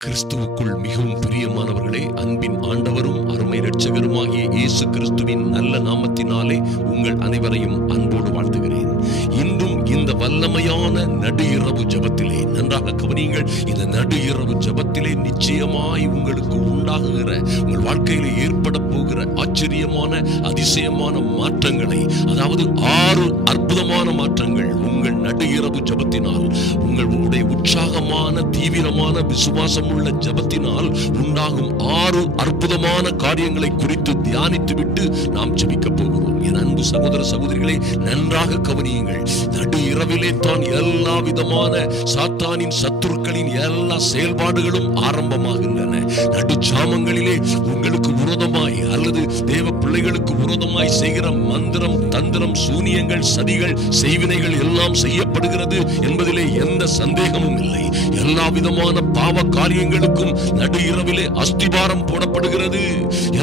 கிறிஸ்துவுக்குள் மிகவும் பிரியமானவர்களே, அன்பின் ஆண்டவரும் அருமை இரட்சகருமாகிய இயேசு கிறிஸ்துவின் நல்ல நாமத்தினாலே உங்கள் அனைவரையும் அன்போடு வாழ்த்துகிறேன். இன்றும் இந்த வல்லமையான நடு இரவு ஜெபத்திலே நன்றாக கவனியுங்கள். இந்த நடு இரவு ஜெபத்திலே நிச்சயமாய் உங்களுக்கு உண்டாகுகிற, உங்கள் வாழ்க்கையிலே ஏற்பட போகிற ஆச்சரியமான அதிசயமான மாற்றங்களை, அதாவது 6 அற்புதமான மாற்றங்கள் உங்கள் நடு இரவு ஜெபத்தினால், உங்களுடைய உற்சாகமான தீவிரமான விசுவாசம் உள்ள ஜெபத்தினால் உண்டாகும் 6 அற்புதமான காரியங்களை குறித்து தியானித்துவிட்டு நாம் ஜெபிக்க போகிறோம். என் அன்பு சகோதர சகோதரிகளை நன்றாக கவனியுங்கள். நடு இரவிலே தான் எல்லா விதமான சாத்தானின் சத்துருக்களின் எல்லா செயல்பாடுகளும் ஆரம்பமாகின்றன. நடு ஜாமங்களிலே உங்களுக்கு விரோதமாய் அல்லது தேவ பிள்ளைகளுக்கு விரோதமாய் செய்கிற மந்திரம், தந்திரம், சூனியங்கள், சதிகள், செய்வினைகள் எல்லாம் செய்யப்படுகிறது என்பதிலே எந்த சந்தேகமும் இல்லை. எல்லா விதமான பாவ காரியங்களுக்கும் நடு இரவிலே அஸ்திபாரம் போடப்படுகிறது.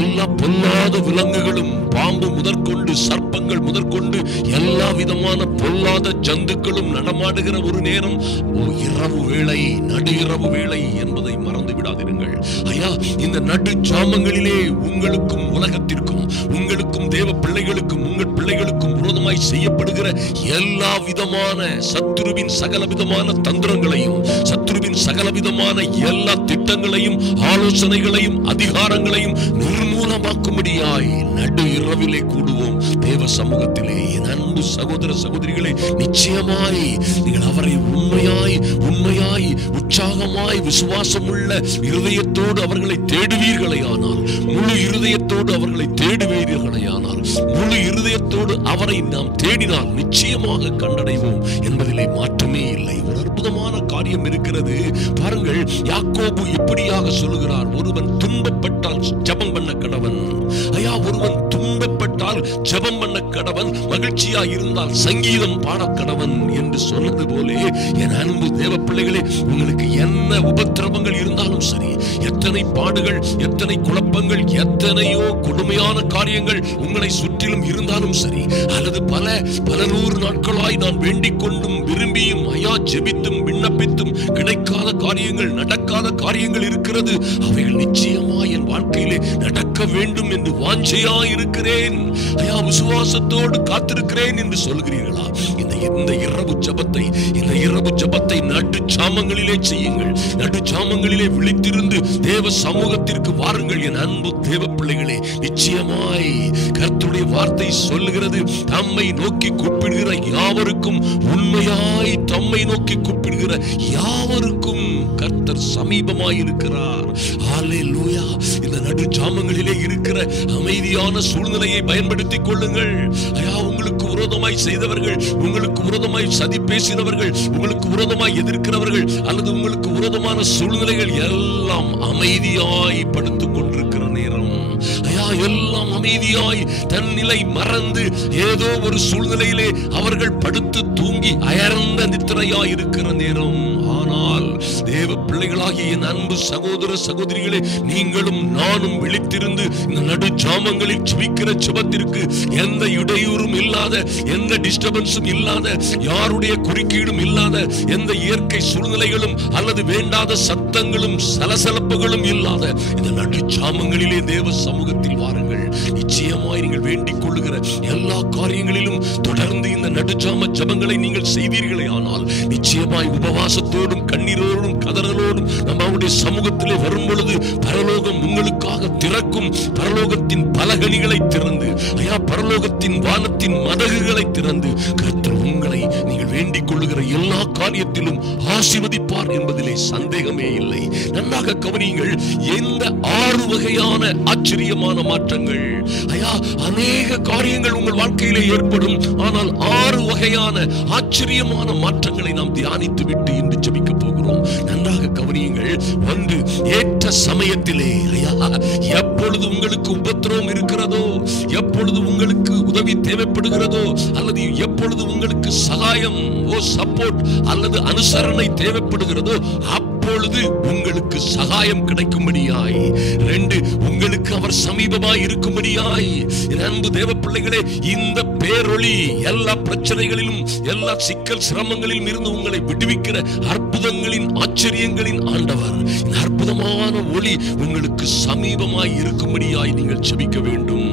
எல்லா பொல்லாத விலங்குகளும், பாம்பு முதற்கொண்டு சர்ப்பங்கள் முதற்கொண்டு எல்லா விதமான பொல்லாத ஜந்துக்களும் நடமாடுகிற ஒரு நேரம் இரவு வேளை, நடு இரவு வேளை என்பதை மறந்து விடாதிருங்கள். ஐயா, இந்த நடு ஜாமங்களிலே உங்களுக்கும் உலகத்திற்கும், உங்களுக்கும் தேவ பிள்ளைகளுக்கும், உங்கள் பிள்ளைகளுக்கும் விரோதமாய் செய்யப்படுகிற எல்லா விதமான சத்துருவின் சகல விதமான தந்திரங்களையும், சத்துருவின் சகல விதமான எல்லா திட்டங்களையும், ஆலோசனைகளையும், அதிகாரங்களையும் நிர்மூலமாக்கும்படியாய் நடு இரவிலே கூடுவோம் தேவ சமூகத்திலே. என் அன்பு சகோதர சகோதரிகளே, நிச்சயமாய் நீங்கள் அவரை உண்மையாய் உண்மையாய் உற்சாகமாய் விசுவாசமுள்ள இருதயத்தோடு அவர்களை தேடுவீர்களே ஆனால், முழு இருதயத்தோடு அவர்களை தேடுவீர்களே ஆனால், முழு இருதயத்தோடு அவரை நாம் தேடினால் நிச்சயமாக கண்டடைவோம் என்பதிலே மாற்றமே இல்லை. ஒரு அற்புதமான காரியம் இருக்கிறது பாருங்கள். யாக்கோபு இப்படியாக சொல்லுகிறார், ஒருவன் துன்பப்பட்டால் ஜெபம் பண்ண கடவன். ஐயா, ஒருவன் துன்பப்பட்டால் ஜெபம் பண்ண கடவன், மகிழ்ச்சியா இருந்தால் சங்கீதம் பாட கடவன் என்று சொன்னது போலே, என் அன்பு தேவ பிள்ளைகளே, உங்களுக்கு என்ன உபத்திரவங்கள் இருந்தாலும் சரி, எத்தனை பாடுகள், எத்தனை குழப்பங்கள், எத்தனையோ கொடுமையான காரியங்கள் உங்களை சுற்றிலும் இருந்தாலும் சரி, அல்லது பல நூறு நாட்களாய் நான் வேண்டிக் கொண்டும் விரும்பியும் ஐயா ஜெபித்தும் விண்ணப்பித்தும் கிடைக்காத காரியங்கள், நடக்காத காரியங்கள் இருக்கிறது, அவைகள் நிச்சயமா என் வாழ்க்கையிலே நடக்க வேண்டும் என்று வாஞ்சையா இருக்கிறேன், ஐயா விசுவாசத்தோடு காத்திருக்கிறேன் என்று சொல்கிறீர்களா? இந்த இரவு ஜெபத்தை நடு ஜாமங்களிலே செய்யுங்கள். நடு ஜாமங்களிலே விழித்திருந்து தேவ சமூகத்திற்கு வாருங்கள். என் அன்பு தேவ பிள்ளைகளே, நிச்சயமாய் கர்த்தருடைய வார்த்தை சொல்லுகிறது, தம்மை நோக்கி கூப்பிடுகிற யாவருக்கும், உண்மையாய் தம்மை நோக்கி கூப்பிடுகிற யாவருக்கும் கர்த்தர் சமீபமாய் இருக்கிறார். ஹல்லேலூயா. இந்த நடு ஜாமங்களிலே இருக்கிற அமைதியான சூழ்நிலையை பயன்படுத்திக் கொள்ளுங்கள். ஐயா, உங்களுக்கு விரோதமாய் செய்தவர்கள், உங்களுக்கு விரோதமாய் சதி பேசினவர்கள், உங்களுக்கு விரோதமாய் எதிர்க்கிறவர்கள் அல்லது உங்களுக்கு விரோதமான சூழ்நிலைகள் எல்லாம் அமைதியாய் படுத்துக் கொண்டிருக்கிற நேரம், ஐயா எல்லாம் அமைதியாய் தன் நிலை மறந்து ஏதோ ஒரு சூழ்நிலையிலே அவர்கள் படுத்து தூங்கி அயர்ந்த நித்திரையாய் இருக்கிற நேரம். ஆனால் தேவ பிள்ளைகளாகிய என் அன்பு சகோதர சகோதரிகளே, நீங்களும் நானும் விழித்திருந்து இந்த நடு ஜாமங்களில் ஜெபிக்கிற ஜெபத்திற்கு எந்த இடையூறும் இல்லாத, எந்த டிஸ்டர்பன்ஸும் இல்லாத, யாருடைய குறுக்கீடும் இல்லாத, எந்த இயற்கை சூழ்நிலைகளும் அல்லது வேண்டாத சத்தங்களும் சலசலப்புகளும் இல்லாத இந்த நடு ஜாமங்களிலே தேவ சமூகத்தில் வாருங்கள். நிச்சயமாய் நீங்கள் வேண்டிக் கொள்ளுகிற எல்லா காரியங்களிலும் தொடர்ந்து இந்த நடுஜாம ஜெபங்களை நீங்கள் செய்வீர்களே ஆனால், நிச்சயமாய் உபவாசத்தோடும் கண்ணீரோடும் கதறலோடும் நம்ம அவருடைய சமூகத்திலே வரும் பொழுது பரலோகம் உங்களுக்காக திறக்கும். பரலோகத்தின் பலகணிகளை திறந்து, ஐயா பரலோகத்தின் வானத்தின் மதகுகளை திறந்து கர்த்தர் உங்களை நீங்கள் வேண்டிக் கொள்ளுகிற எல்லா காரியத்திலும் ஆசீர்வதிப்பார் என்பதிலே சந்தேகமே இல்லை. நன்றாக கவனியுங்கள். எந்த 6 வகையான ஆச்சரியமான மாற்றங்கள், ஐயா அநேக காரியங்கள் உங்கள் வாழ்க்கையிலே ஏற்படும், ஆனால் 6 வகையான ஆச்சரியமான மாற்றங்களை நாம் தியானித்து விட்டு இன்று ஜெபிக்க போகிறோம். நன்றாக கவனியுங்கள். 1, ஏற்ற சமயத்திலே, ஐயா எப்பொழுது உங்களுக்கு உபத்திரவம் இருக்கிறதோ, எப்பொழுது உங்களுக்கு உதவி தேவைப்படுகிறதோ, அல்லது எப்பொழுது உங்களுக்கு சகாயம், சப்போர்ட் அல்லது அனுசரணை தேவைப்படுகிறதோ, இப்பொழுது உங்களுக்கு சகாயம் கிடைக்கும்படியாய், 2 உங்களுக்கு அவர் சமீபமாய் இருக்கும்படியாய். என் அன்பு தேவ பிள்ளைகளே, இந்த பேரொளி எல்லா பிரச்சனைகளிலும் எல்லா சிக்கல் சிரமங்களிலும் இருந்து உங்களை விடுவிக்கிற அற்புதங்களின் ஆச்சரியங்களின் ஆண்டவர். இந்த அற்புதமான ஒளி உங்களுக்கு சமீபமாய் இருக்கும்படியாய் நீங்கள் ஜெபிக்க வேண்டும்.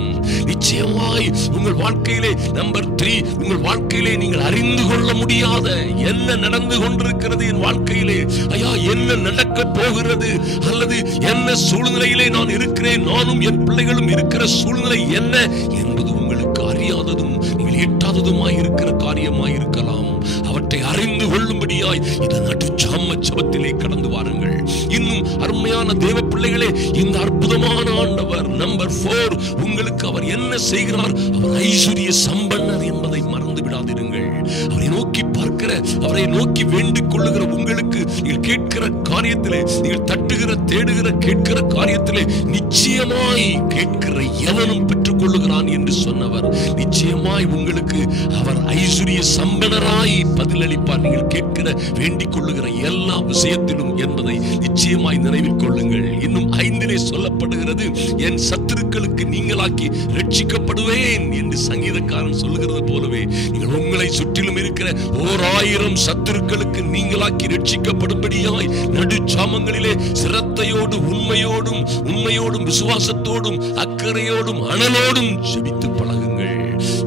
நிச்சயமாய் உங்கள் வாழ்க்கையிலே நம்பர் 3, உங்கள் வாழ்க்கையிலே நீங்கள் அறிந்து கொள்ள முடியாத என்ன நடந்து கொண்டிருக்கிறது என் வாழ்க்கையிலே, ஐயா என்ன நடக்க போகிறது, அல்லது என்ன சூழ்நிலையிலே நான் இருக்கிறேன், நானும் என் பிள்ளைகளும் இருக்கிற சூழ்நிலை என்ன என்பது உங்களுக்கு அறியாததும் நீங்கள் எட்டாததுமாய் இருக்கிற காரியமாய் இருக்கலாம். அவற்றை அறிந்து கொள்ளும்படியாய் இந்த நடுச்சாம ஜெபத்திலே கடந்து வாருங்கள். இன்னும் அருமையான தேவ பிள்ளைகளே, இந்த அற்புதமான ஆண்டவர் நம்பர் 4 உங்களுக்கு அவர் என்ன செய்கிறார்? அவர் ஐஸ்வர்ய சம்பன்னர் என்பதை மறந்து விடாதிருங்கள். அவரை நோக்கி பார்க்கிற, அவரை நோக்கி வேண்டிக் கொள்ளுகிற உங்களுக்கு, நீங்கள் கேட்கிற காரியத்திலே, நீங்கள் தட்டுகிற தேடுகிற கேட்கிற காரியத்திலே நிச்சயமாய் கேட்கிற எவனும் பெற்றுக் கொள்ளுகிறான் என்று சொன்னவர் நிச்சயமாய் உங்களுக்கு அவர் ஐஸ்வர்ய சம்பனராய் பதிலளிப்பார். நீங்கள் கேட்கிற வேண்டிக் கொள்ளுகிற எல்லா விஷயத்திலும் என்பதை நிச்சயமாய் நினைவில் கொள்ளுங்கள். இன்னும் 5 சொல்லப்படுகிறது, என் சத்துருக்களுக்கு நீங்களாக்கி ரட்சிக்கப்படுவேன் என்று சங்கீதக்காரன் சொல்லுகிறது போலவே, நீங்கள் உங்களை சுற்றிலும் இருக்கிற 1000 சத்துருக்களுக்கு நீங்களாக்கி ரட்சிக்கப்படும்படியாய் நடுச்சாமங்களிலே சிரத்தையோடு உண்மையோடும் விசுவாசத்தோடும் அக்கறையோடும் அனலோடும் ஜெபித்து பழகுங்கள்.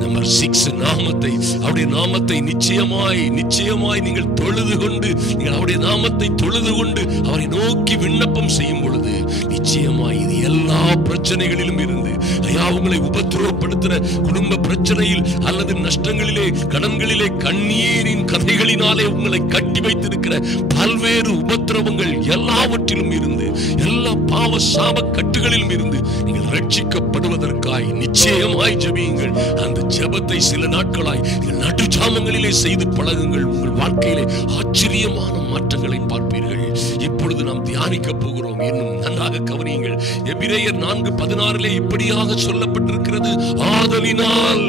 நம்பர் 6 நாமத்தை, அவருடைய நாமத்தை நிச்சயமாய் நீங்கள் தொழுது கொண்டு, நீங்கள் அவருடைய நாமத்தை தொழுது கொண்டு அவரை நோக்கி விண்ணப்பம் செய்யும் பொழுது நிச்சயமாய் இது எல்லா பிரச்சனைகளிலும் இருந்து, ஐயா உங்களை உபத்திரவப்படுத்துற குடும்ப பிரச்சனையில் அல்லது நஷ்டங்களிலே கடன்களிலே கண்ணீரின் கதைகளினாலே உங்களை கட்டி வைத்திருக்கிற பல்வேறு உபத்திரவங்கள் எல்லாவற்றிலும் இருந்து, எல்லா பாவ சாப கட்டுகளிலும் இருந்து நீங்கள் ரட்சிக்கப்படுவதற்காய் நிச்சயமாய் ஜெபியுங்கள். அந்த ஜெபத்தை சில நாட்களாய் நீங்கள் நடுச்சாமங்களிலே செய்து பழகுங்கள். உங்கள் வாழ்க்கையிலே ஆச்சரியமான மாற்றங்களை பார்ப்பீர்கள். இப்பொழுது நாம் தியானிக்க போகிறோம். இன்னும் நன்றாக கவனியுங்கள். எபிரேயர் 4:16 இப்படியாக சொல்லப்பட்டிருக்கிறது, ஆதலினால்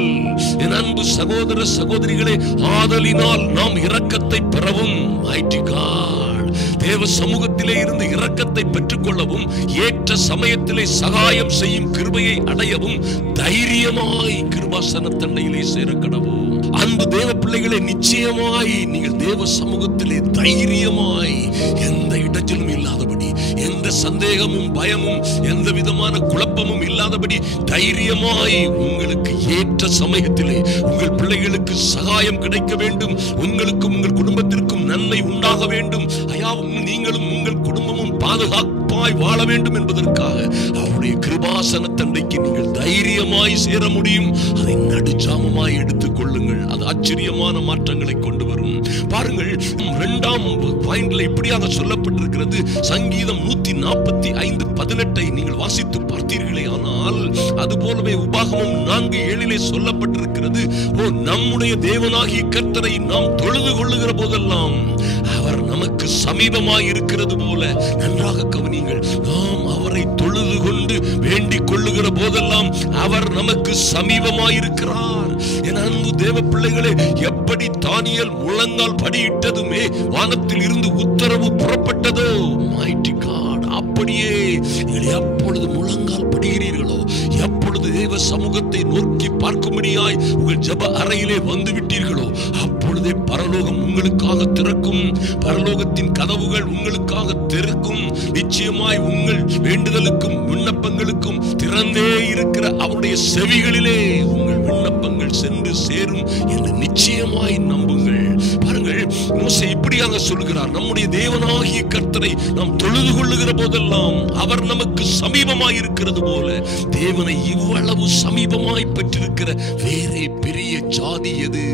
என் அன்பு சகோதர சகோதரிகளே, ஆதலினால் நாம் இரக்கத்தை பெறவும், mighty God, தேவ சமூகத்திலே இருந்து இரக்கத்தை பெற்றுக் கொள்ளவும், ஏற்ற சமயத்திலே சகாயம் செய்யும் கிருபையை அடையவும் தைரியமாய் கிருபாசன தண்டையிலே சேரக்கடவும். அன்பு தேவ பிள்ளைகளே, நிச்சயமாய் நீங்கள் தேவ சமூகத்திலே தைரியமாய் எந்த இடத்திலும் இல்லாதபடி, எந்த சந்தேகமும் பயமும் எந்த விதமான குழப்பமும் இல்லாதபடி தைரியமாய் உங்களுக்கு ஏற்ற சமயத்திலே உங்கள் பிள்ளைகளுக்கு சகாயம் கிடைக்க வேண்டும், உங்களுக்கும் உங்கள் குடும்பத்திற்கும் நன்மை உண்டாக வேண்டும், ஐயா நீங்களும் உங்கள் குடும்பமும் பாதுகாப்பாய் வாழ வேண்டும் என்பதற்காக அவருடைய கிருபாசன தண்டைக்கு நீங்கள் தைரியமாய் சேர முடியும். அதை நடுச்சாமமாய் எடுத்துக் கொள்ளுங்கள். அது ஆச்சரியமான மாற்றங்களை கொண்டு வரும். பாருங்கள், 2ஆம் பாயிண்ட்ல இப்படியாக சொல்லப்பட்டிருக்கிறது. சங்கீதம் 145:18 நீங்கள் வாசித்து பார்த்தீர்களே ஆனால், அது போலவே உபாகமம் 4:7 சொல்லப்பட்டிருக்கிறது, ஓ நம்முடைய தேவனாகிய கர்த்தரை நாம் தொழுது கொள்ளுகிற போதெல்லாம் அவர் நமக்கு சமீபமாய் இருக்கிறது போல. நன்றாக கவனியுங்கள். நாம் அவரை தொழுது கொண்டு வேண்டிக் கொள்ளுகிற போதெல்லாம் அவர் நமக்கு சமீபமாய் இருக்கிறார். என் அன்பு தேவ பிள்ளைகளே, எப்படி தானியேல் முழங்கால் படியிட்டதுமே வானத்தில் இருந்து உத்தரவு புறப்பட்டதோ, mighty God, அப்படியே நீங்கள் எப்பொழுது முழங்கால் படிகிறீர்களோ, எப்பொழுது தேவ சமூகத்தை நோக்கி பார்க்கும்படியாய் உங்கள் ஜெப அறையிலே வந்து விட்டீர்களோ, அப்பொழுதே பரலோகம் உங்களுக்காக திறக்கும். பரலோகத்தின் கதவுகள் உங்களுக்காக திறக்கும். நிச்சயமாய் உங்கள் வேண்டுதலுக்கும் விண்ணப்பங்களுக்கும் திறந்தே இருக்கிற அவருடைய செவிகளிலே உங்கள் விண்ணப்பங்கள் சென்று சேரும் என்று நிச்சயமாய் நம்புங்கள். பாருங்கள், மோசே இப்படியாக சொல்கிறார், நம்முடைய தேவனாகிய கர்த்தரை நாம் தொழுது கொள்ளுகிற போதெல்லாம் அவர் நமக்கு சமீபமாய் இருக்கிறது போல. தேவனை இவ்வளவு சமீபமாய் பெற்றிருக்கிற வேறே பெரிய ஜாதி எது?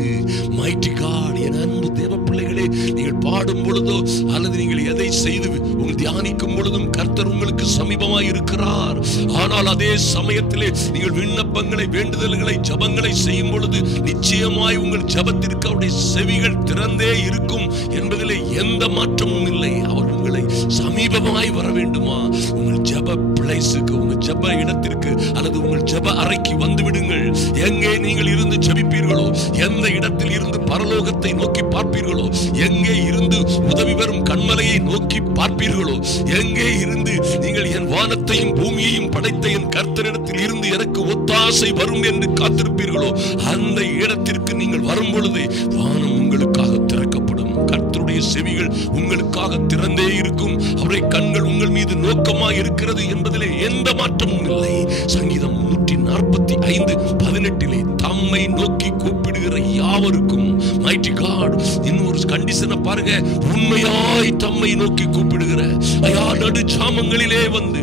mighty God, என் அன்பு தேவ பிள்ளைகளே, நீங்கள் பாடும் பொழுதோ அல்லது நீங்கள் எதை செய்து உங்கள் தியானிக்கும் பொழுதும் கர்த்தர் உங்களுக்கு சமீபமாய் இருக்கிறார். ஆனால் அதே சமயத்திலே நீங்கள் விண்ணப்பங்களை, வேண்டுதல்களை, ஜபங்களை செய்யும் பொழுது நிச்சயமாய் உங்கள் ஜபத்திற்கு அவருடைய செவிகள் திறந்தே இருக்கும் என்பதிலே எந்த மாற்றமும் இல்லை. அவர் உங்களை சமீபமாய் வர வேண்டுமா? உங்கள் ஜப பிளேஸுக்கு, உங்கள் ஜப இடத்திற்கு அல்லது உங்கள் ஜப அறைக்கு வந்து விடுங்கள். எங்கே நீங்கள் இருந்து ஜபிப்பீர்களோ, எந்த இடத்தில் இருந்து பரலோகத்தை நோக்கி பார்ப்பீர்களோ, எங்கே இருந்து உதவி பெறும் கண்மலையை நோக்கி பார்ப்பீர்களோ, எங்கே இருந்து நீங்கள் என் வானத்தையும் பூமியையும் படைத்த என் கர்த்தரிடத்தில் இருந்து எனக்கு ஒத்தாசை வரும் என்று காத்திருப்பீர்களோ, அந்த இடத்திற்கு நீங்கள் வரும் பொழுதே வானம் உங்களுக்காக திறக்கப்படும். கர்த்தருடைய செவிகள் உங்களுக்காக திறந்தே இருக்கும். அவருடைய கண்கள் உங்கள் மீது நோக்கமாக இருக்கிறது என்பதிலே எந்த மாற்றமும் இல்லை. சங்கீதம் 145:18 தம்மை நோக்கி கூப்பிடுகிற யாவருக்கும், மைட்டி காட், இன்னொரு கண்டிஷனை பாருங்க, உண்மையாய் தம்மை நோக்கி கூப்பிடுகிற ஐயா நடு சாமங்களிலே வந்து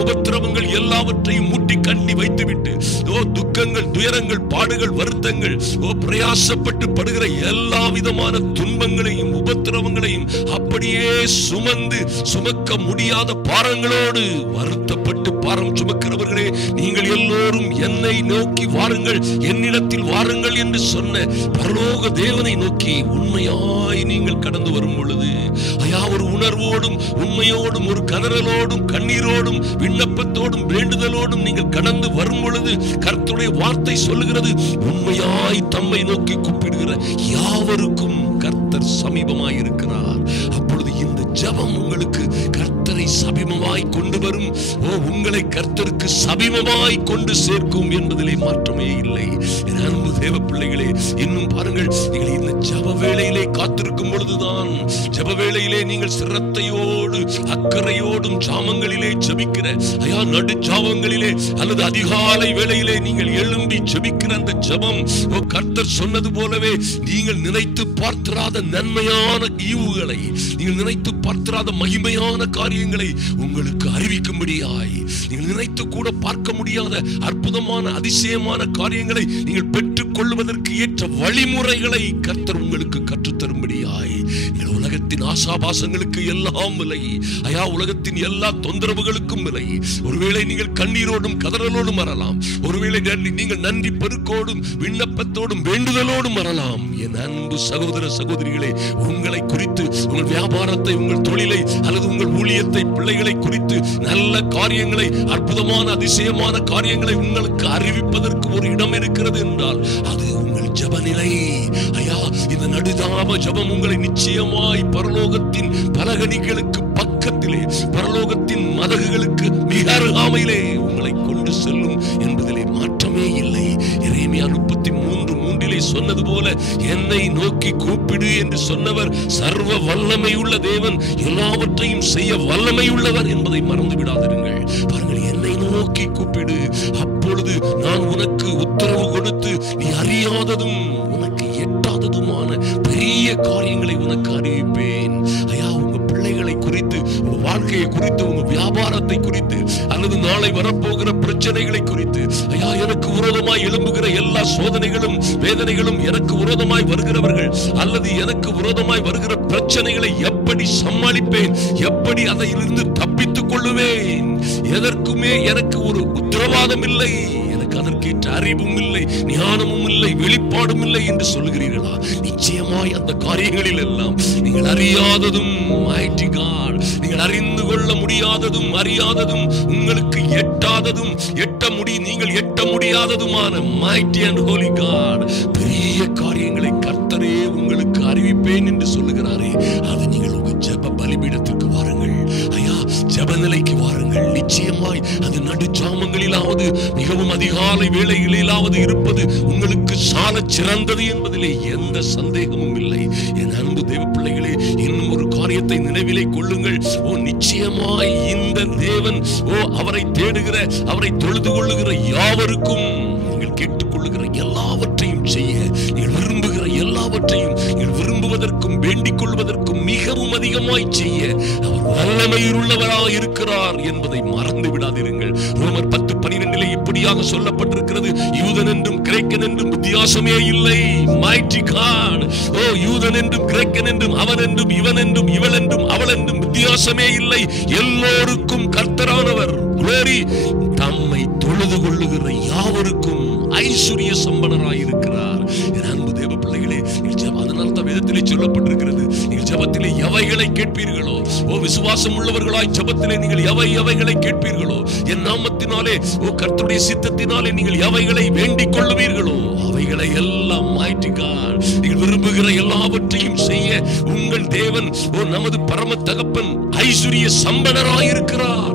உபத்திரவங்கள் எல்லாவற்றையும் முட்டி கண்ணி வைத்துவிட்டு துக்கங்கள், துயரங்கள், பாடுகள், வருத்தங்கள், பிரயாசப்பட்டு படுகிற எல்லா விதமான துன்பங்களையும் உபத்திரவங்களையும் அப்படியே சுமந்து சுமக்க முடியாத பாரங்களோடு வருத்தப்பட்டு பாரம் சுமக்கிறவர்களே, நீங்கள் எல்லோரும் என்னை நோக்கி வாருங்கள், என்னிடத்தில் வாருங்கள் என்று சொன்ன பரலோக தேவனை நோக்கி உண்மையாய் நீங்கள் கடந்து வரும் பொழுது, ஐயா ஒரு உணர்வோடும் உண்மையோடும் ஒரு கதறலோடும் கண்ணீரோடும் விண்ணப்பத்தோடும் வேண்டுதலோடும் நீங்கள் கடந்து வரும் பொழுது கர்த்தருடைய வார்த்தை சொல்லுகிறது, உண்மையாய் தம்மை நோக்கி கூப்பிடுகிற யாவருக்கும் கர்த்தர் சமீபமாய் இருக்கிறார். அப்பொழுது இந்த ஜெபம் உங்களுக்கு கர்த்தரை சமீபமாய் கொண்டு வரும். உங்களை கர்த்தருக்கு சமீபமாய் கொண்டு சேர்க்கும் என்பதிலே மாற்றமே இல்லை. என் அன்பு தேவ பிள்ளைகளே, இன்னும் பாருங்கள், நீங்கள் இந்த ஜெப வேளையிலே காத்திருக்கும் பொழுதுதான், ஜெப வேளையிலே நீங்கள் சிரத்தையோடு அக்கறையோடும் ஜாமங்களிலே ஜெபிக்கிற, ஐயா நடு ஜாமங்களிலே அல்லது அதிகாலை வேளையிலே நீங்கள் எழும்பி ஜெபிக்கிற அந்த ஜெபம், கர்த்தர் சொன்னது போலவே நீங்கள் நினைத்து பார்த்திராத நன்மையான ஈவுகளை, நீங்கள் நினைத்து பார்த்திராத மகிமையான காரியங்களை உங்களுக்கு அறிவிக்கும்படியாய், நீங்கள் நினைத்து கூட பார்க்க முடியாத அற்புதமான அதிசயமான காரியங்களை நீங்கள் பெற்றுக் கொள்வதற்கு ஏற்ற வழிமுறைகளை கர்த்தர் உங்களுக்கு கற்றுத்தரும்படியாய், உலகத்தின் ஆசாபாசங்களுக்கு எல்லாம் விலை, ஐயா உலகத்தின் எல்லா தொந்தரவுகளுக்கும் விலை. ஒருவேளை நீங்கள் கண்ணீரோடும் கதறலோடும் வரலாம், ஒருவேளை நீங்கள் நன்றி பெருக்கோடும் விண்ணப்பத்தோடும் வேண்டுதலோடும் வரலாம். என் அன்பு சகோதர சகோதரிகளே, உங்களை குறித்து, உங்கள் வியாபாரத்தை, உங்கள் தொழிலை அல்லது உங்கள் ஊழியத்தை, பிள்ளைகளை குறித்து நல்ல காரியங்களை, அற்புதமான அதிசயமான காரியங்களை உங்களுக்கு அறிவிப்பதற்கு ஒரு இடம் இருக்கிறது என்றால் அது உங்கள் ஜெப நிலை. ஐயா இந்த நடுதாம ஜெபம் உங்களை நிச்சயமாய் பரலோகத்தின் பலகணிகளுக்கு பக்கத்திலே, பரலோகத்தின் மதகுகளுக்கு மிக அருகாமையிலே உங்களை கொண்டு செல்லும் என்பதிலே மாற்றமே இல்லை. எரேமியா 33:3 சொன்னது போல, என்னை நோக்கி கூப்பிடு என்று சொன்னவர் சர்வ வல்லமை உள்ள தேவன், எல்லாவற்றையும் செய்ய வல்லமை உள்ளவர் என்பதை மறந்து விடாதிருங்கள். பாருங்கள், என்னை நோக்கி கூப்பிடு, அப்பொழுது நான் உனக்கு உத்தரவு கொடுத்து நீ அறியாததும் உனக்கு எட்டாததுமான பெரிய காரியங்களை உனக்கு அறிவிப்பேன். ஐயா உங்க பிள்ளைகளை குறித்து, உங்க வாழ்க்கையை குறித்து, உங்க வியாபாரத்தை குறித்து அல்லது நாளை வரப்போகிற பிரச்சனைகளை குறித்து, ஐயா எனக்கு விரோதமாய் எழும்புகிற எல்லா சோதனைகளும் வேதனைகளும், எனக்கு விரோதமாய் வருகிறவர்கள் அல்லது எனக்கு விரோதமாய் வருகிற பிரச்சனைகளை எப்படி சமாளிப்பேன், எப்படி அதிலிருந்து தப்பித்துக் கொள்ளுவேன், எதற்குமே எனக்கு ஒரு உத்தரவாதம் இல்லை, எனக்கு அதற்கேற்ற அறிவும் இல்லை, ஞானமும் இல்லை, வெளிப்பாடும் இல்லை என்று சொல்லுகிறீர்களா? நிச்சயமாய் அந்த காரியங்களில் எல்லாம் நீங்கள் அறியாததும், mighty God, நீங்கள் அறிந்து கொள்ள முடியாததும், அறியாததும், உங்களுக்கு எட்டாததும், நீங்கள் எட்ட முடியாததுமான mighty and holy God, பெரிய காரியங்களை கர்த்தரே உங்களுக்கு அறிவிப்பேன் என்று சொல்லுகிறாரே, அது நீங்கள் உங்க ஜெப பலிபீடத்திற்கு வாருங்கள். ஐயா ஜெப நிலைக்கு வாருங்கள். நிச்சயமாய் அது நடு ஜாமங்களிலாவது மிகவும் அதிகாலை வேளைகளிலாவது இருப்பது உங்களுக்கு சால சிறந்தது என்பதிலே எந்த சந்தேகமும் இல்லை. என் அன்பு தேவ பிள்ளைகளே, இன்னும் ஒரு காரியத்தை நினைவிலே கொள்ளுங்கள். நிச்சயமாய் இந்த தேவன் அவரை தேடுகிற, அவரை தொழுது கொள்ளுகிற யாவருக்கும், நீங்கள் கேட்டுக்கொள்ளுகிற எல்லாவற்றையும் செய்ய, நீங்கள் விரும்புகிற எல்லாவற்றையும் நீங்கள் விரும்புவதற்கும் வேண்டிக் கொள்வதற்கும் மிகவும் அதிகமாய் செய்ய அவர் வல்லமையுள்ளவராய் இருக்கிறார் என்பதை மறந்து விடாதிருங்கள். ரோமர் 10:12 இப்படியாக சொல்லப்பட்டிருக்கிறது, யூதன் என்றும் கிரேக்கன் என்றும் வித்தியாசமே இல்லை. mighty God, யூதன் என்றும் கிரேக்கன் என்றும் அவன் என்றும் இவன் என்றும் இவள் என்றும் அவள் என்றும் வித்தியாசமே இல்லை. எல்லோருக்கும் கர்த்தரானவர் glory தம்மை தொழுது கொள்ளுகிற யாவருக்கும் ஐஸ்வர்ய சம்பனராய் இருக்கிறார். என் அன்பு தேவ பிள்ளைகளே, அதனால் தான் வேதத்திலே சொல்லப்பட்டிருக்கிறது, ஜெபத்திலே எவைகளை கேட்பீர்களோ, விசுவாசம் உள்ளவர்களாய் ஜெபத்திலே நீங்கள் எவைகளை கேட்பீர்களோ, என் நாமத்தினாலே கர்த்தருடைய சித்தத்தினாலே நீங்கள் எவைகளை வேண்டிக் கொள்ளுவீர்களோ அவைகளை எல்லாம் நீங்கள் விரும்புகிற எல்லாவற்றையும் செய்ய உங்கள் தேவன் நமது பரம தகப்பன் ஐஸ்வரிய சம்பனராயிருக்கிறார்.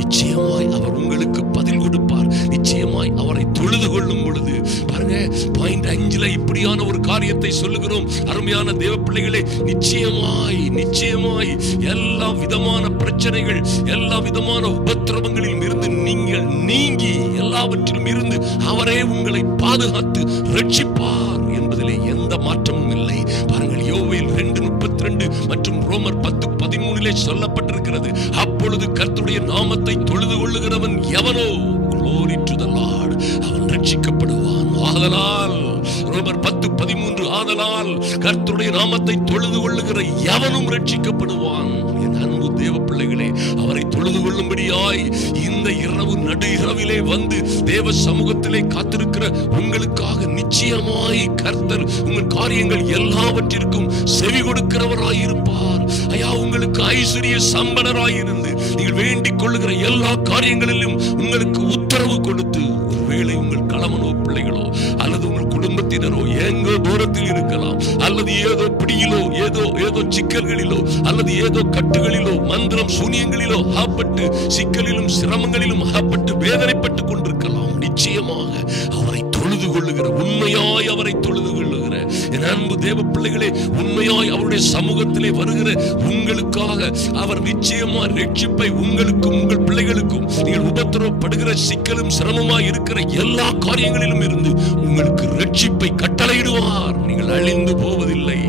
நிச்சயமாய் அவர் உங்களுக்கு பதில் கொடுப்பார். நிச்சயமாய் அவரை தொழுது கொள்ளும் பொழுது பாருங்க, பாயிண்ட் 5 இப்படியான ஒரு காரியத்தை சொல்லுகிறோம். அருமையான தேவ பிள்ளைகளே, நிச்சயமாய் எல்லா விதமான பிரச்சனைகள், எல்லா விதமான உபத்திரவங்களிலும் இருந்து நீங்கள் நீங்கி எல்லாவற்றிலும் இருந்து அவரே உங்களை பாதுகாத்து ரட்சிப்பார் என்பதிலே எந்த மாற்றமும் இல்லை. பாருங்கள், யோவேல் 2:32 மற்றும் ரோமர் 10:13 சொல்லப்பட்டிருக்கிறது. அப்பொழுது கர்த்தருடைய நாமத்தை தொழுது கொள்ளுகிறவன் எவனோ, glory to the Lord, அவன் ரட்சிக்கப்படுவான். ஆதலால் ரோமர் 10:13, ஆதலால் கர்த்தருடைய நாமத்தை தொழுது கொள்ளுகிற எவனும் ரட்சிக்கப்படுவான். என் அன்பு தேவ பிள்ளைகளே, அவரை தொழுது கொள்ளும்படியாய் இந்த இரவு நடு இரவிலே வந்து தேவ சமூகத்திலே காத்திருக்கிற உங்களுக்காக நிச்சயமாய் கர்த்தர் உங்கள் காரியங்கள் எல்லாவற்றிற்கும் செவி கொடுக்கிறவராய் இருப்பார். ஐயா, உங்களுக்கு ஐஸ்வரிய சம்பனராயிருந்து நீங்கள் வேண்டிக் கொள்ளுகிற எல்லா காரியங்களிலும் உங்களுக்கு உத்தரவு கொடுத்து, ஒருவேளை உங்கள் கணவனோ பிள்ளைகளோ அல்லது உங்கள் குடும்பத்தினரோ எங்கோ தூரத்தில் இருக்கலாம், அல்லது ஏதோ பிடியிலோ ஏதோ சிக்கல்களிலோ அல்லது ஏதோ கட்டுகளிலோ மந்திரம் சூனியங்களிலோ ஆப்பட்டு சிக்கலிலும் சிரமங்களிலும் ஆப்பட்டு வேதனைப்பட்டு கொண்டிருக்கலாம். நிச்சயமாக அவரை தொழுது கொள்ளுகிற, உண்மையாய் அவரை தொழுது கொள்ளுகிற என் அன்பு தேவ பிள்ளைகளே, உண்மையாய் அவருடைய சமூகத்திலே வருகிற உங்களுக்காக அவர் நிச்சயமா ரட்சிப்பை உங்களுக்கும் உங்கள் பிள்ளைகளுக்கும், நீங்கள் உபத்திரவப்படுகிற சிக்கலும் சிரமமாய் இருக்கிற எல்லா காரியங்களிலும் இருந்து உங்களுக்கு ரட்சிப்பை கட்டளையிடுவார். நீங்கள் அழிந்து போவதில்லை.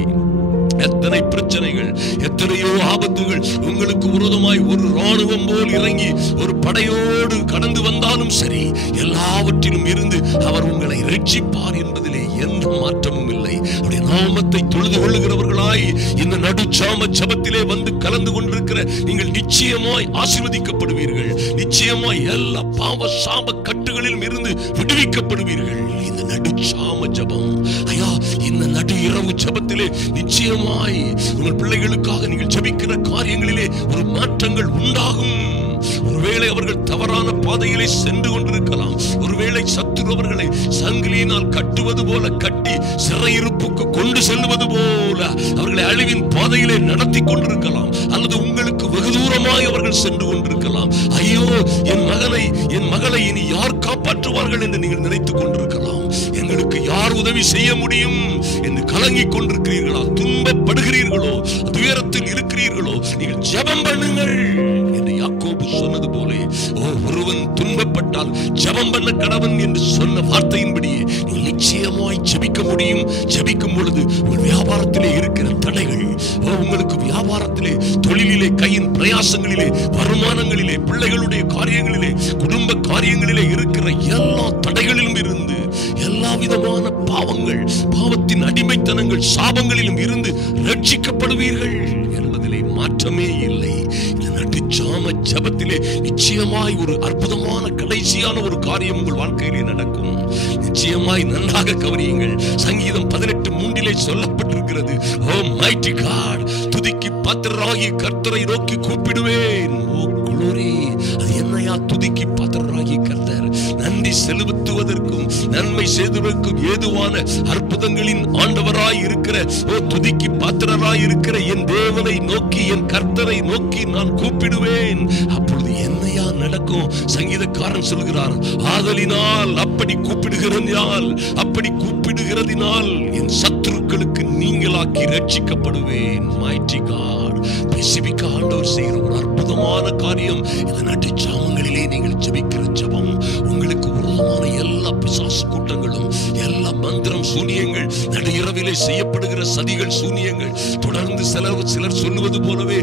எத்தனை பிரச்சனைகள், எத்தனையோ ஆபத்துகள் உங்களுக்கு விரோதமாய் ஒரு ராணுவம் போல் இறங்கி ஒரு படையோடு கடந்து வந்தாலும் சரி, எல்லாவற்றிலும் இருந்து அவர் உங்களை ரட்சிப்பார் என்பதிலே எந்த மாற்றமும் இல்லை. அவருடைய நாமத்தை தொழுது கொள்ளுகிறவர்களாய் இந்த நடுச்சாம ஜெபத்திலே வந்து கலந்து கொண்டிருக்கிற நீங்கள் நிச்சயமாய் ஆசீர்வதிக்கப்படுவீர்கள். நிச்சயமாய் எல்லா பாவ சாப கட்டுகளிலும் இருந்து விடுவிக்கப்படுவீர்கள். இந்த நடுச்சாம ஜெபம், ஐயா, இந்த நடு இரவு ஜெபத்திலே நிச்சயமாய் உங்கள் பிள்ளைகளுக்காக நீங்கள் ஜெபிக்கிற காரியங்களிலே ஒரு மாற்றங்கள் உண்டாகும். ஒருவேளை அவர்கள் தவறான பாதையிலே சென்று கொண்டிருக்கலாம். ஒருவேளை சத்துரு அவர்களை சங்கிலியினால் கட்டுவது போல கட்டி சிறையிருப்புக்கு கொண்டு செல்வது போல அவர்களை அழிவின் பாதையிலே நடத்தி கொண்டிருக்கலாம். அல்லது உங்களுக்கு வெகு தூரமாய் அவர்கள் சென்று கொண்டிருக்கலாம். ஐயோ, என் மகளை இனி யார் காப்பாற்றுவார்கள் என்று நீங்கள் நினைத்துக் கொண்டிருக்கலாம். எங்களுக்கு யார் உதவி செய்ய முடியும் என்று கலங்கிக் கொண்டிருக்கிறீர்களா? துன்பப்படுகிறீர்களோ? துயரத்தில் இருக்கிறீர்களோ? நீங்கள் ஜெபம் பண்ணுங்கள் என்று யாக்கோபு சொன்னது போல, ஒருவன் துன்பப்பட்டால் ஜெபம் பண்ண கடவன் என்று சொன்ன வார்த்தையின்படியே நீங்கள் நிச்சயமாய் ஜெபிக்க முடியும். ஜெபிக்கும் பொழுது உங்கள் வியாபாரத்திலே இருக்கிற தடைகள், உங்களுக்கு வியாபாரத்திலே, தொழிலிலே, கையின் பிரயாசங்களிலே, வருமானங்களிலே, பிள்ளைகளுடைய காரியங்களிலே, குடும்ப காரியங்களிலே இருக்கிற எல்லா தடைகளிலும் இருந்து, எல்லா விதமான பாவங்கள், பாவத்தின் அடிமைத்தனங்கள், சாபங்களிலும் இருந்து ரட்சிக்கப்படுவீர்கள் என்பதிலே மாற்றமே இல்லை. இந்த நடுச்சாம ஜெபத்திலே நிச்சயமாய் ஒரு அற்புதமான கடைசியான ஒரு காரியம் உங்கள் வாழ்க்கையிலே நடக்கும். நிச்சயமாய் நன்றாக கவனியுங்கள். சங்கீதம் 18:3 சொல்லப்பட்டிருக்கிறது, ஓ மைட்டி காட், துதிக்கு பாத்திரராகிய கர்த்தரை நோக்கி கூப்பிடுவேன். ஓ குளோரி, அது என்னையா துதிக்கு பாத்திரராகிய கர்த்தர்? நன்றி செலுத்துவதற்கும் நன்மை செய்வதற்கும் ஏதுவான அற்புதங்களின் ஆண்டவராய் இருக்கிற, ஓ துதிக்கு பாத்திரராய் இருக்கிற என் தேவனை நோக்கி, என் கர்த்தரை நோக்கி நான் கூப்பிடுவேன். அப்பொழுது என்னையா நடக்கும்? சங்கீதக்காரன் சொல்கிறார், ஆதலினால் அப்படி கூப்பிடுகிறதினால் என் சத்துருக்களுக்கு நீங்களாக்கி ரட்சிக்கப்படுவேன். மைட்டி காட், ஸ்பெசிபிக்கா ஆண்டவர் செய்கிற ஒரு அற்புதமான காரியம். இந்த நடுச்சாமங்களிலே நீங்கள் ஜெபிக்கிற ஜெபம், உங்களுக்கு விரோதமான எல்லா பிசாசு கூட்டங்களும், எல்லா மந்திரம் சூனியங்கள், நடு இரவிலே செய்யப்படுகிற சதிகள், சூனியங்கள், தொடர்ந்து சிலர் சொல்லுவது போலவே,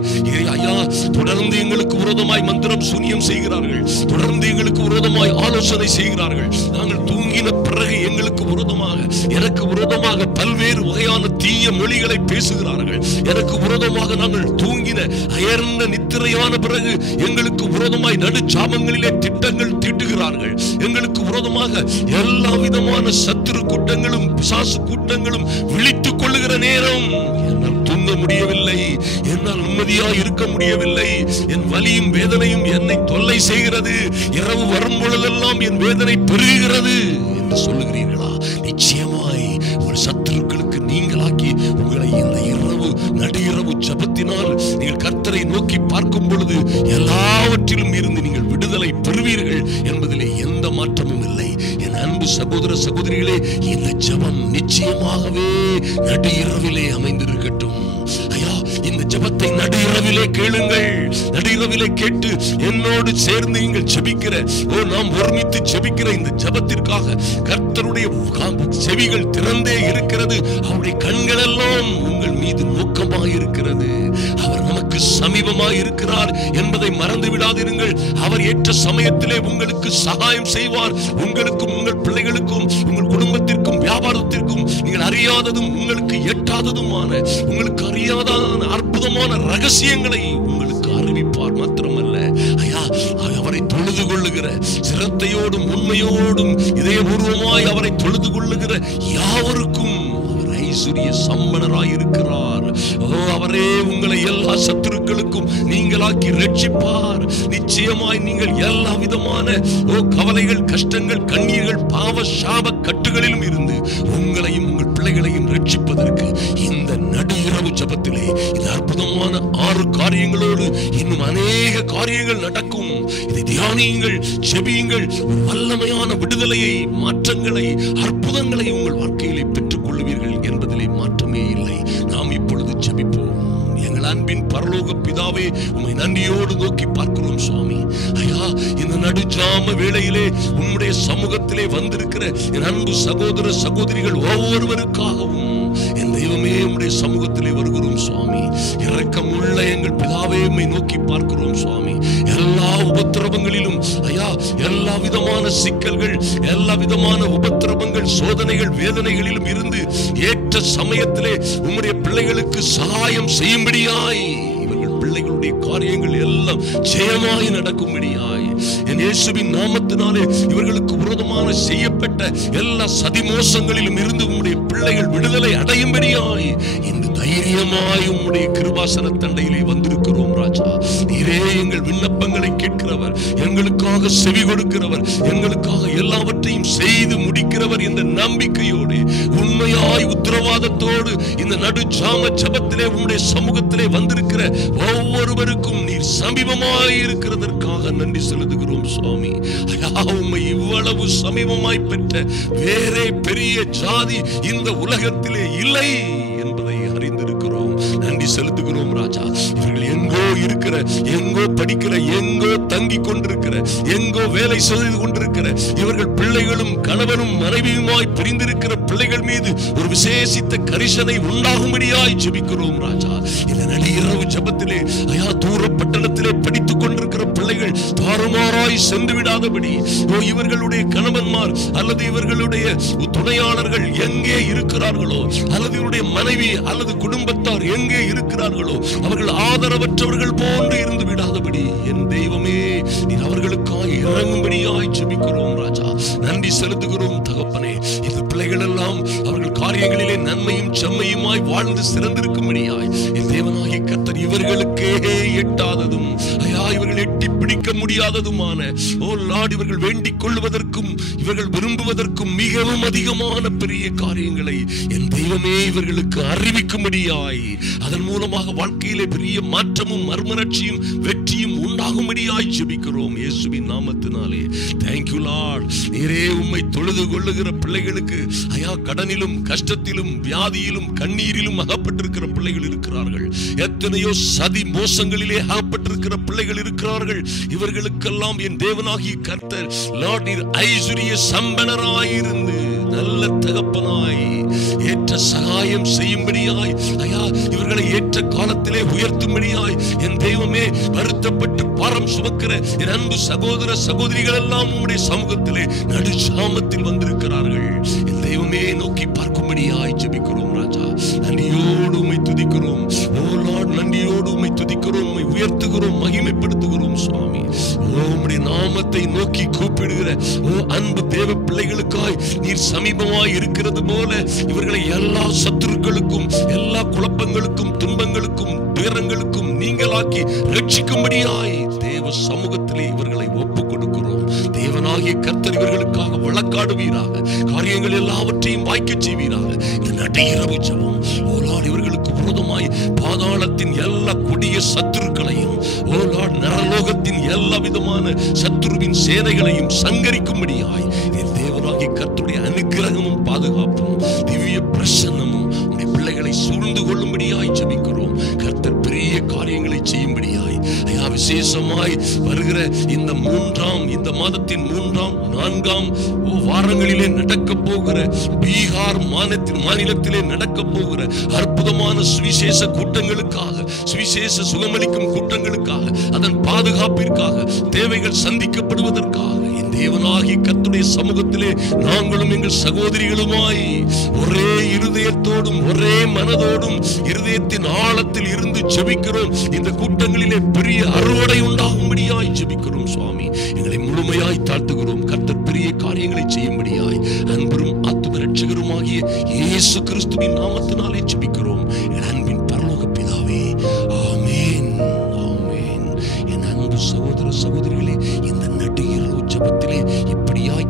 ஐயா, தொடர்ந்து எங்களுக்கு விரோதமாய் மந்திரம் சூனியம் செய்கிறார்கள், தொடர்ந்து எங்களுக்கு விரோதமாய் ஆலோசனை செய்கிறார்கள். நாங்கள் தூங்கின பிறகு எங்களுக்கு விரோதமாக, எனக்கு விரோதமாக பல்வேறு வகையான தீய மொழிகளை பேசுகிறார்கள். எனக்கு விரோதமாக நாங்கள் தூங்கின அயர்ந்த நித்திரையான பிறகு எங்களுக்கு விரோதமாய் நடுச்சாமங்களிலே திட்டங்கள் தீட்டுகிறார்கள். எங்களுக்கு விரோதமாக எல்லா விதமான சத்துரு கூட்டங்களும் பிசாசு கூட்டங்களும் விழித்துக் கொள்ளுகிற நேரம், தூங்க முடியவில்லை, என்னால் நிம்மதியாக இருக்க முடியவில்லை, என் வலியும் வேதனையும் என்னை தொல்லை செய்கிறது, இரவு வரும் பொழுதெல்லாம் என் வேதனை பெருகிறது என்று சொல்லுகிறீர்களா? நிச்சயமாய் ஒரு சத்துருக்களுக்கு நீங்களாக்கி உங்களை இந்த இரவு நடு இரவு ஜபத்தினால் நீங்கள் கர்த்தரை நோக்கி பார்க்கும் பொழுது எல்லாவற்றிலும் இருந்து நீங்கள் விடுதலை பெறுவீர்கள் என்பதிலே எந்த மாற்றமும் இல்லை. என் அன்பு சகோதர சகோதரிகளே, இந்த ஜபம் நிச்சயமாகவே நடு இரவிலே அமைந்திருக்கட்டும். ஐயா, இந்த ஜபத்தை நடு இரவிலே கேளுங்கள். நடு இரவிலே கேட்டு என்னோடு சேர்ந்து நீங்கள் ஜெபிக்கிற, நாம் ஒருமித்து ஜெபிக்கிற இந்த ஜபத்திற்காக கர்த்தருடைய செவிகள் திறந்தே இருக்கிறது. அவருடைய கண்கள் எல்லாம் உங்கள் மீது நோக்கமாக இருக்கிறது. அவர் நமக்கு சமீபமாக இருக்கிறார் என்பதை மறந்து விடாதிருங்கள். அவர் ஏற்ற சமயத்திலே உங்களுக்கு சகாயம் செய்வார். உங்களுக்கும் உங்கள் பிள்ளைகளுக்கும் உங்கள் குடும்பத்திற்கும் வியாபாரத்திற்கும் நீங்கள் அறியாததும் உங்களுக்கு எட்டாததுமான, உங்களுக்கு அறியாத அற்புதமான ரகசியங்களை உங்களுக்கு அறிவிப்பார். மாத்திரமல்ல, ஐயா, அவரை தொழுது கொள்ளுகிற சிரத்தையோடும் உண்மையோடும் இதயபூர்வமாய் அவரை தொழுது கொள்ளுகிற யாவருக்கும் அவர் ஐஸ்வர்ய சம்பனராய் இருக்கிறார். அவரே உங்களை எல்லா சத்துருக்களுக்கும் நீங்களாக்கி ரட்சிப்பார். நிச்சயமாய் நீங்கள் எல்லா விதமான கவலைகள், கஷ்டங்கள், கண்ணீர்கள், பாவ சாப கட்டுகளிலும் இருந்து உங்களையும் உங்கள் பிள்ளைகளையும் ரட்சிப்பதற்கு இந்த நடு இரவு ஜபத்திலே இந்த அற்புதமான 6 காரியங்களோடு இன்னும் அநேக காரியங்கள் நடக்கும். இதை தியானியுங்கள், ஜெபியுங்கள். ஒரு வல்லமையான விடுதலையை, மாற்றங்களை, அற்புதங்களை உங்கள் வாழ்க்கையிலே பெற்றுக் கொள்வீர்கள் என்பதிலே மாற்றமே இல்லை. நாம் இப்பொழுது ஜெபிப்போம். எங்கள் அன்பின் பரலோக பிதாவே, உம்மை நன்றியோடு நோக்கி பார்க்கிறோம் சுவாமி. ஐயா, இந்த நடுஜாம வேளையிலே உம்முடைய சமூகத்திலே வந்திருக்கிற என் அன்பு சகோதர சகோதரிகள் ஒவ்வொருவருக்காகவும் என் தெய்வமே உம்முடைய சமூகத்திலே வருகிறோம் சுவாமி. இரக்கமுள்ள எங்கள் பிதாவே, உம்மை நோக்கி பார்க்கிறோம் சுவாமி. எல்லா உபத்திரவங்களிலும் ஐயா, எல்லா விதமான சிக்கல்கள், எல்லா விதமான உபத்திரவங்கள், சோதனைகள், வேதனைகளிலும் இருந்து ஏற்ற சமயத்திலே உம்முடைய பிள்ளைகளுக்கு சகாயம் செய்யும்படியாய், இவர்கள் பிள்ளைகளுடைய காரியங்கள் எல்லாம் ஜெயமாய் நடக்கும்படியாய் என் இயேசுவின் நாமத்தினாலே இவர்களுக்கு விரோதமான செய்யப்பட்ட எல்லா சதிமோசங்களிலும் இருந்து உம்முடைய பிள்ளைகள் விடுதலை அடையும்படியாய் இந்த தைரியமாய் உம்முடைய கிருபாசன தண்டையிலே வந்திருக்கிறோம் ராஜா. நீரே எங்கள் விண்ணப்பங்களை கேட்கிறவர், எங்களுக்காக செவி கொடுக்கிறவர், எங்களுக்காக எல்லாவற்றையும் செய்து முடிக்கிறவர் என்ற நம்பிக்கையோடு, உண்மையாய் உத்தரவாதத்தோடு இந்த நடு ஜாம ஜபத்திலே உம்முடைய சமூகத்திலே வந்திருக்கிற ஒவ்வொருவருக்கும் நீர் சமீபமாய் இருக்கிறதற்காக நன்றி செலுத்துகிறோம் சுவாமி. உம்மை இவ்வளவு சமீபமாய் பெற்ற வேறே பெரிய ஜாதி இந்த உலகத்திலே இல்லை என்பதை அறிந்திருக்கிறோம். நன்றி செலுத்துகிறோம் ராஜா. இவர்கள் எங்கோ இருக்கிற, எங்கோ படிக்கிற, எங்கோ தங்கி கொண்டிருக்கிற, எங்கோ வேலை செய்து கொண்டிருக்கிற இவர்கள் பிள்ளைகளும் கணவனும் மனைவியுமாய் பிரிந்திருக்கிற பிள்ளைகள் மீது ஒரு விசேஷித்த கரிசனை உண்டாகும்படியாய் ஜெபிக்கிறோம் ராஜா. இந்த நள்ளிரவு ஜெபத்திலே ஐயா, தூர பட்டணத்திலே படித்துக் கொண்டிருக்கிற பிள்ளைகள் தாறுமாறாய் சென்று விடாதபடி, இவர்களுடைய கணவன்மார் அல்லது இவர்களுடைய துணையாளர்கள் எங்கே இருக்கிறார்களோ, அல்லது இவருடைய மனைவி அல்லது குடும்பத்தார் எங்கே இருக்கிறார்களோ, அவர்கள் ஆதரவற்றவர்கள் போன்று இருந்து விடாதபடி என் தெய்வமே நீர் அவர்களுக்காய் இறங்கும்படியாய் ஜெபிக்கிறோம் ராஜா. நன்றி செலுத்துகிறோம் தகப்பனே. இந்த பிள்ளைகள் எல்லாம் அவர்கள் காரியங்களிலே நன்மையும் செம்மையுமாய் வாழ்ந்து சிறந்திருக்கும்படியாய் என் தேவனாகிய கர்த்தர் இவர்களுக்கே எட்டாததும் ஐயா, இவர்கள் எட்டி பிடிக்க முடியாததுமான லார்ட், இவர்கள் வேண்டிக் கொள்வதற்கும் இவர்கள் விரும்புவதற்கும் மிகவும் அதிகமான பெரிய காரியங்களை என் தெய்வமே இவர்களுக்கு அறிவிக்கும்படியாய், அதன் மூலமாக வாழ்க்கையிலே பெரிய மாற்றமும் மர்மரட்சியும் வெற்றியும் உண்டாகும்படியாய் ஜெபிக்கிறோம் இயேசுவின் நாமத்தினாலே. Thank you Lord. நீரே உம்மை தொழுது கொள்ளுகிற பிள்ளைகளுக்கு ஐயா, கடனிலும் கஷ்டத்திலும் வியாதியிலும் கண்ணீரிலும் அகப்பட்டிருக்கிற பிள்ளைகள் இருக்கிறார்கள். எத்தனையோ சதி மோசங்களிலே அகப்பட்டிருக்கிற பிள்ளைகள் இருக்கிறார்கள். இவர்களுக்கெல்லாம் என் தேவனாகிய கர்த்தர் லார்ட் நீர் ஐஸ்வர்ய சம்பனராயிருந்து நல்ல தகப்பனாய் ஏற்ற சகாயம் செய்யும்படியாய் ஐயா, இவர்களை ஏற்ற காலத்திலே உயர்த்தும்படியாய் என் தெய்வமே வருத்தப்பட்டு பாரம் சுமக்கிற என் அன்பு சகோதர சகோதரிகள் எல்லாம் உம்முடைய சமூகத்திலே நடு சாமத்தில் வந்திருக்கிறார்கள். என் தெய்வமே நோக்கி பார்க்கும்படியாய் ஜெபிக்கிறோம் ராஜா. நன்றியோடு உம்மை துதிக்கிறோம். ஓ லார்ட், நன்றியோடு உம்மை துதிக்கிறோம், உம்மை உயர்த்துகிறோம், மகிமைப்படுத்துகிறோம் சுவாமி. உம்முடைய நாமத்தை நோக்கி கூப்பிடுகிற அன்பு தேவ பிள்ளைகளுக்காய் நீர் சமீபமாய் இருக்கிறது போல இவர்களை எல்லா சத்துருக்களுக்கும், எல்லா குழப்பங்களுக்கும், துன்பங்களுக்கும், துயரங்களுக்கும் நீங்களாக்கி ரட்சிக்கும்படியாய் தேவ சமூகத்திலே இவர்களை ஒப்புக் கொடுக்கிறோம். தேவனாகிய கர்த்தர் இவர்களுக்காக வழக்காடுவீராக, காரியங்கள் எல்லாவற்றையும் வாய்க்க செய்வீராக. இந்த நடுஇரவு ஜெபம் இவர்களுக்கு விரோதமாய் பாதாளத்தின் எல்லா கொடிய சத்துருக்களையும், நரலோகத்தின் எல்லா விதமான சத்துருவின் சேனைகளையும் சங்கரிக்கும்படியாய் தேவனாகிய கர்த்தருடைய அனுக்கிரகமும் பாதுகாப்பும் திவ்ய பிரசன்னமும் உடைய பிள்ளைகளை சூழ்ந்து கொள்ளும்படியாய் ஜெபிக்கிறோம். கர்த்தர் பெரிய காரியங்களை செய்யும்படியாய் ஐயா, விசேஷமாய் வருகிற இந்த மாதத்தின் 3ஆம் 4ஆம் வாரங்களிலே நடக்க போகிற பீகார் மாநிலத்திலே நடக்க போகிற அற்புதமான சுவிசேஷ கூட்டங்களுக்காக, சுவிசேஷ சுகமளிக்கும் கூட்டங்களுக்காக, அதன் பாதுகாப்பிற்காக, தேவைகள் சந்திக்கப்படுவதற்காக என் தேவனாகிய கர்த்தருடைய சமூகத்திலே நாங்களும் எங்கள் சகோதரிகளுமாய் ஒரே இருதயத்தோடும் ஒரே மனதோடும் இருதயத்தின் ஆழத்தில் இருந்து ஜெபிக்கிறோம். இந்த கூட்டங்களிலே பெரிய அறுவடை உண்டாகும்படியாய் ஜெபிக்கிறோம். சுவாமி, எங்களை முழுமையாய் தாழ்த்துகிறோம். கர்த்தர் பெரிய காரியங்களை செய்யும்படியாய் அன்பரும் ஆத்தும இரட்சகருமாகிய இயேசு கிறிஸ்துவின் நாமத்தினாலே ஜெபிக்கிறோம் என் அன்பின் பரலோக பிதாவே. ஆமென், ஆமென். என் அன்பு சகோதர சகோதரிகளே, இந்த நடுஇரவு ஜெபத்திலே இப்படியாய்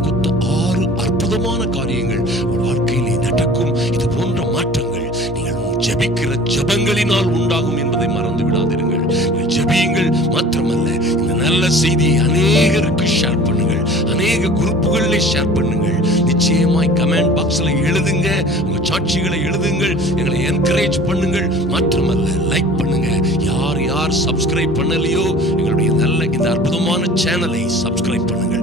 6 அற்புதமான காரியங்கள் உங்கள் வாழ்க்கையிலே நடக்கும். இது போன்ற மாற்றங்கள் நீங்கள் ஜெபிக்கிற ஜெபங்களினால் உண்டாகும் என்பதை மறந்து விடாதீர்கள். ஜெபியுங்கள் மாத்திரமல்ல, இந்த நல்ல செய்தியை அநேகருக்கு ஷேர் பண்ணுங்கள், அநேக குரூப்புகளிலே ஷேர் பண்ணுங்கள். நிச்சயமாய் கமெண்ட் பாக்ஸ்ல எழுதுங்க, உங்க சாட்சிகளை எழுதுங்கள், எங்களை என்கரேஜ் பண்ணுங்கள். மாத்திரமல்ல, லைக் பண்ணுங்க. யார் சப்ஸ்கிரைப் பண்ணலையோ எங்களுடைய நல்ல இந்த அற்புதமான சேனலை சப்ஸ்கிரைப் பண்ணுங்கள்.